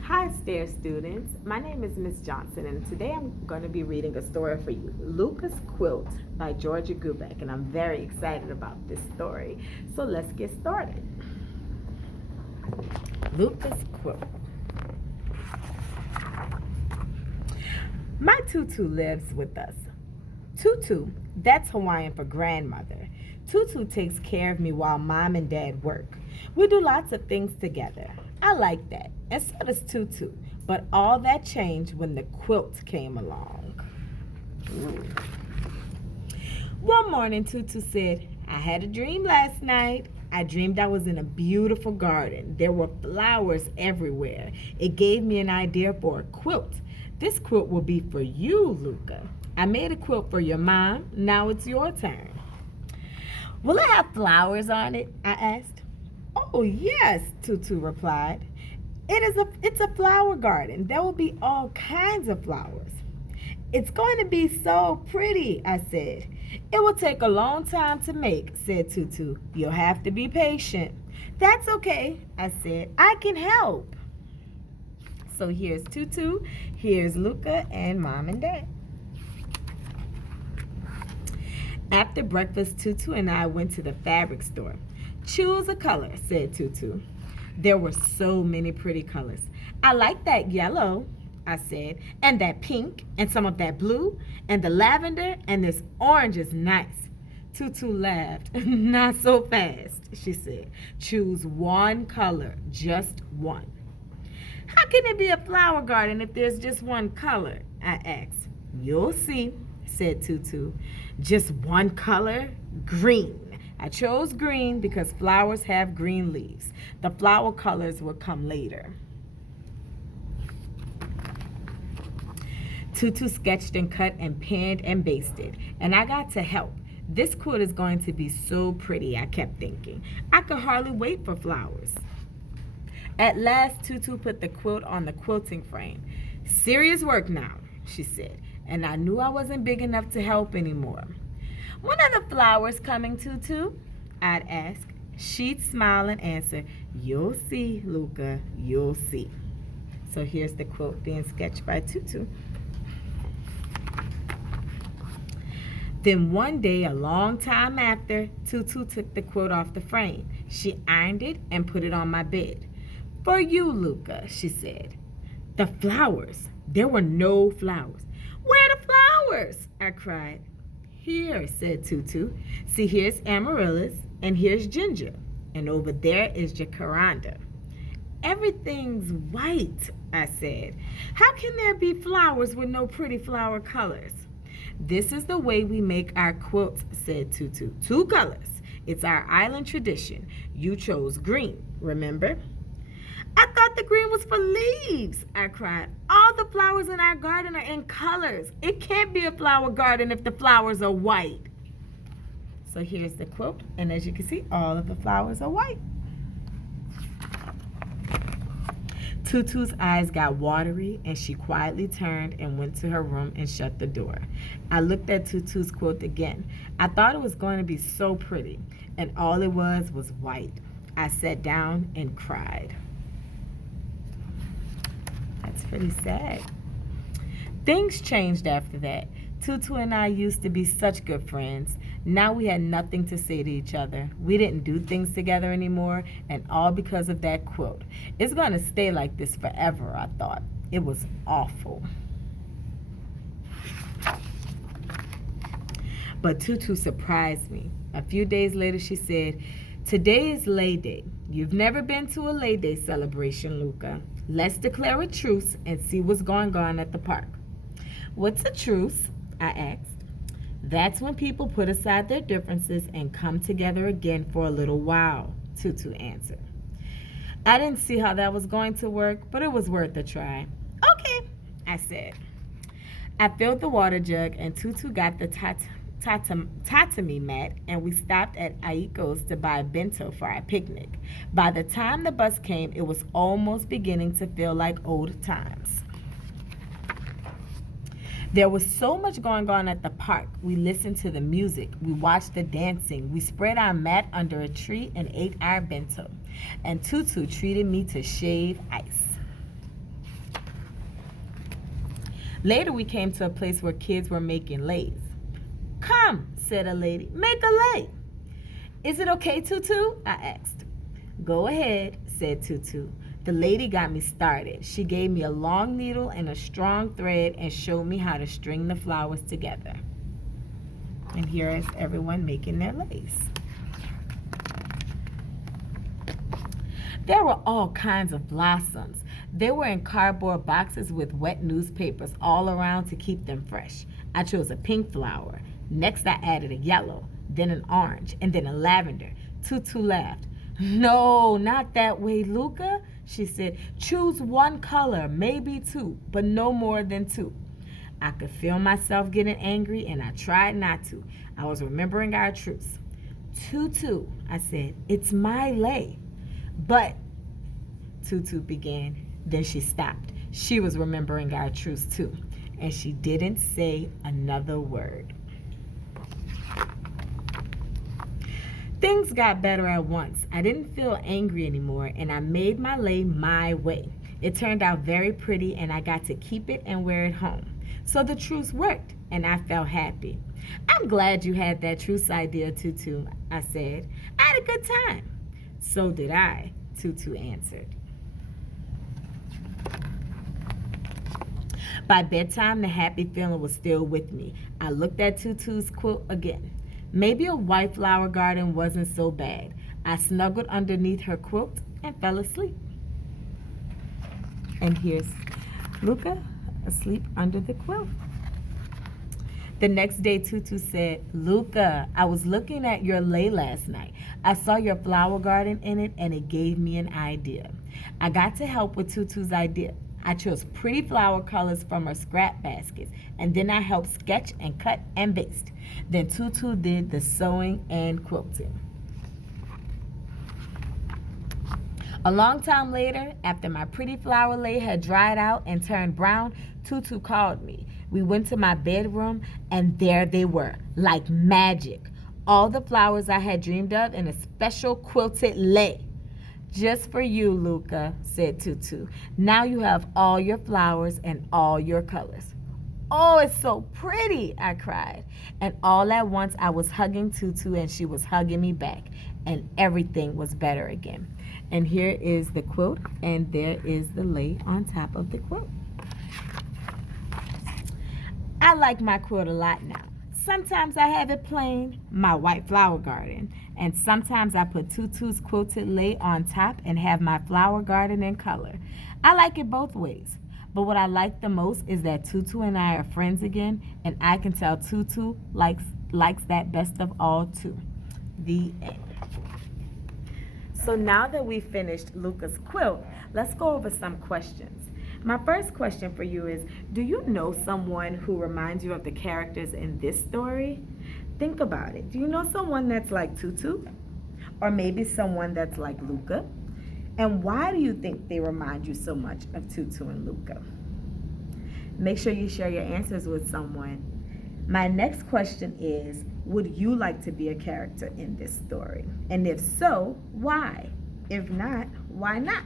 Hi, Stair students. My name is Miss Johnson, and today I'm going to be reading a story for you, Luka's Quilt by Georgia Gubeck, and I'm very excited about this story. So let's get started. Luka's Quilt. My tutu lives with us. Tutu, that's Hawaiian for grandmother. Tutu takes care of me while mom and dad work. We do lots of things together. I like that, and so does Tutu. But all that changed when the quilt came along. Ooh. One morning, Tutu said, I had a dream last night. I dreamed I was in a beautiful garden. There were flowers everywhere. It gave me an idea for a quilt. This quilt will be for you, Luka. I made a quilt for your mom. Now it's your turn. Will it have flowers on it? I asked. Oh, yes, Tutu replied. It's a flower garden. There will be all kinds of flowers. It's going to be so pretty, I said. It will take a long time to make, said Tutu. You'll have to be patient. That's okay, I said. I can help. So here's Tutu, here's Luka, and Mom and Dad. After breakfast, Tutu and I went to the fabric store. Choose a color, said Tutu. There were so many pretty colors. I like that yellow, I said, and that pink, and some of that blue, and the lavender, and this orange is nice. Tutu laughed. Not so fast, she said. Choose one color, just one. How can it be a flower garden if there's just one color? I asked. You'll see, said Tutu. Just one color? Green. I chose green because flowers have green leaves. The flower colors will come later. Tutu sketched and cut and pinned and basted, and I got to help. This quilt is going to be so pretty, I kept thinking. I could hardly wait for flowers. At last, Tutu put the quilt on the quilting frame. Serious work now, she said, and I knew I wasn't big enough to help anymore. When are the flowers coming, Tutu? I'd ask. She'd smile and answer, You'll see, Luka, you'll see. So here's the quilt being sketched by Tutu. Then one day, a long time after, Tutu took the quilt off the frame. She ironed it and put it on my bed. For you, Luka, she said. The flowers. There were no flowers. Where are the flowers? I cried. Here, said Tutu. See, here's amaryllis, and here's ginger, and over there is jacaranda. Everything's white, I said. How can there be flowers with no pretty flower colors? This is the way we make our quilts, said Tutu. Two colors. It's our island tradition. You chose green, remember? I thought the green was for leaves, I cried. All the flowers in our garden are in colors. It can't be a flower garden if the flowers are white. So here's the quilt, and as you can see, all of the flowers are white. Tutu's eyes got watery, and she quietly turned and went to her room and shut the door. I looked at Tutu's quilt again. I thought it was going to be so pretty, and all it was white. I sat down and cried. That's pretty sad. Things changed after that. Tutu and I used to be such good friends. Now we had nothing to say to each other. We didn't do things together anymore, and all because of that quilt. It's going to stay like this forever, I thought. It was awful. But Tutu surprised me. A few days later, she said, Today is Lay Day. You've never been to a Lay Day celebration, Luka. Let's declare a truce and see what's going on at the park. What's a truce? I asked. That's when people put aside their differences and come together again for a little while, Tutu answered. I didn't see how that was going to work, but it was worth a try. Okay, I said. I filled the water jug and Tutu got the tatami mat, and we stopped at Aiko's to buy bento for our picnic. By the time the bus came, it was almost beginning to feel like old times. There was so much going on at the park. We listened to the music. We watched the dancing. We spread our mat under a tree and ate our bento. And Tutu treated me to shave ice. Later, we came to a place where kids were making lays. Come, said a lady, make a lay. Is it okay, Tutu? I asked. Go ahead, said Tutu. The lady got me started. She gave me a long needle and a strong thread and showed me how to string the flowers together. And here is everyone making their lace. There were all kinds of blossoms. They were in cardboard boxes with wet newspapers all around to keep them fresh. I chose a pink flower. Next, I added a yellow, then an orange, and then a lavender. Tutu laughed. No, not that way, Luka, she said. Choose one color, maybe two, but no more than two. I could feel myself getting angry, and I tried not to. I was remembering our truce. Tutu, I said, it's my lay. But, Tutu began. Then she stopped. She was remembering our truce too, and she didn't say another word. Things got better at once. I didn't feel angry anymore, and I made my lay my way. It turned out very pretty, and I got to keep it and wear it home. So the truce worked, and I felt happy. I'm glad you had that truce idea, Tutu, I said. I had a good time. So did I, Tutu answered. By bedtime, the happy feeling was still with me. I looked at Tutu's quilt again. Maybe a white flower garden wasn't so bad. I snuggled underneath her quilt and fell asleep. And here's Luka asleep under the quilt. The next day, Tutu said, Luka, I was looking at your lay last night. I saw your flower garden in it, and it gave me an idea. I got to help with Tutu's idea. I chose pretty flower colors from her scrap baskets, and then I helped sketch and cut and baste. Then Tutu did the sewing and quilting. A long time later, after my pretty flower lay had dried out and turned brown, Tutu called me. We went to my bedroom, and there they were, like magic. All the flowers I had dreamed of in a special quilted lay. Just for you, Luka, said Tutu. Now you have all your flowers and all your colors. Oh, it's so pretty, I cried. And all at once I was hugging Tutu and she was hugging me back. And everything was better again. And here is the quilt, and there is the lay on top of the quilt. I like my quilt a lot now. Sometimes I have it plain, my white flower garden, and sometimes I put Tutu's quilted lay on top and have my flower garden in color. I like it both ways, but what I like the most is that Tutu and I are friends again, and I can tell Tutu likes that best of all too. The end. So now that we've finished Luka's quilt, let's go over some questions. My first question for you is, do you know someone who reminds you of the characters in this story? Think about it. Do you know someone that's like Tutu? Or maybe someone that's like Luka? And why do you think they remind you so much of Tutu and Luka? Make sure you share your answers with someone. My next question is, would you like to be a character in this story? And if so, why? If not, why not?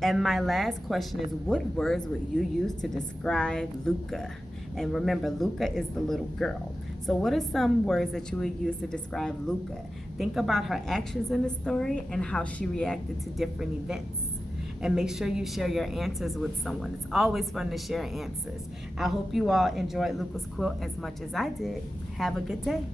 And my last question is, what words would you use to describe Luka? And remember, Luka is the little girl. So what are some words that you would use to describe Luka? Think about her actions in the story and how she reacted to different events. And make sure you share your answers with someone. It's always fun to share answers. I hope you all enjoyed Luka's quilt as much as I did. Have a good day.